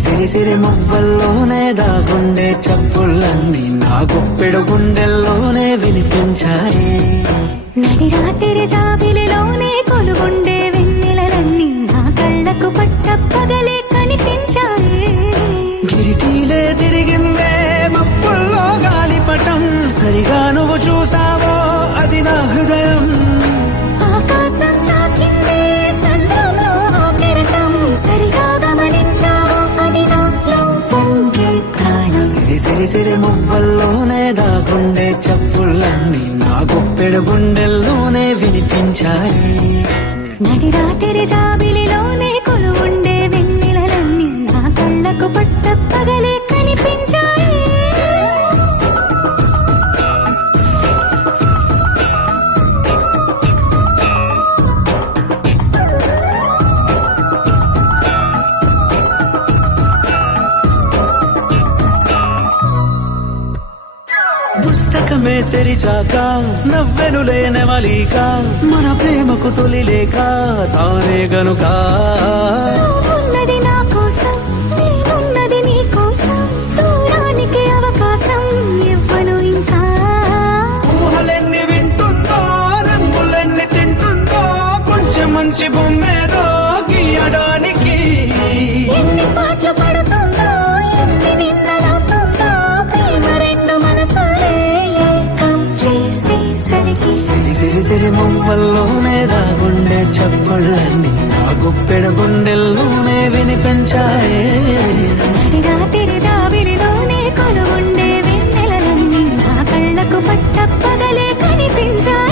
సిరి సిరి మువ్వల్లోనే దాగుండే చప్పుళ్ళన్నీ నా గుప్పెడు గుండెల్లోనే వినిపించాయి. నడి రాత్రి జాబిలిలోనే కొలుగుండే వెన్నెలలన్నీ నా కళ్ళకు పట్టపగలే కనిపించాయి. గిరిటీలే తిరిగిందే మప్పుల్లో గాలిపటం, సరిగా నువ్వు చూసావో అది నా హృదయం. ఆకాశం తాకిందే సంద్రంలో కెరటం, సరిగా గమనించావో అది నాలో పొంగే ప్రాణం. సిరి సిరి సిరి మువ్వల్లోనే దాగుండే చప్పుళ్ళన్నీ నా గుప్పెడు గుండెల్లోనే వినిపించాయి. నడి రాత్రి జాబిలిలోనే కొలువుండే వెన్నెలలన్నీ నా కళ్ళకు పట్టపగలే కనిపించాయి. పుస్తకమే తెరిచాక నవ్వెనులే నెమలిక, మన ప్రేమకు తొలి లేక తానే గనుక. ఉన్నది నా కోసం, నేనున్నది నీ కోసం, దూరానికి అవకాశం ఇవ్వను ఇంకా. ఊహలెన్ని వింటుందో, రంగులెన్ని తింటుందో, కొంచెం మంచి బొమ్మేదో గీయడానికి. ఎన్ని పాటలు పడుతుందో, ఎన్ని నిన్నలవుతుందో, ప్రేమ రెండు మనసులే ఏకం చేసేసరికి. సిరి సిరి సిరి మువ్వల్లోనే దాగుండే చప్పుళ్ళన్నీ నా గుప్పెడు గుండెల్లోనే వినిపించాయి. నడి రాత్రి జాబిలిలోనే కొలువుండే వెన్నెలలన్నీ నా కళ్ళకు పట్టపగలే కనిపించాయి.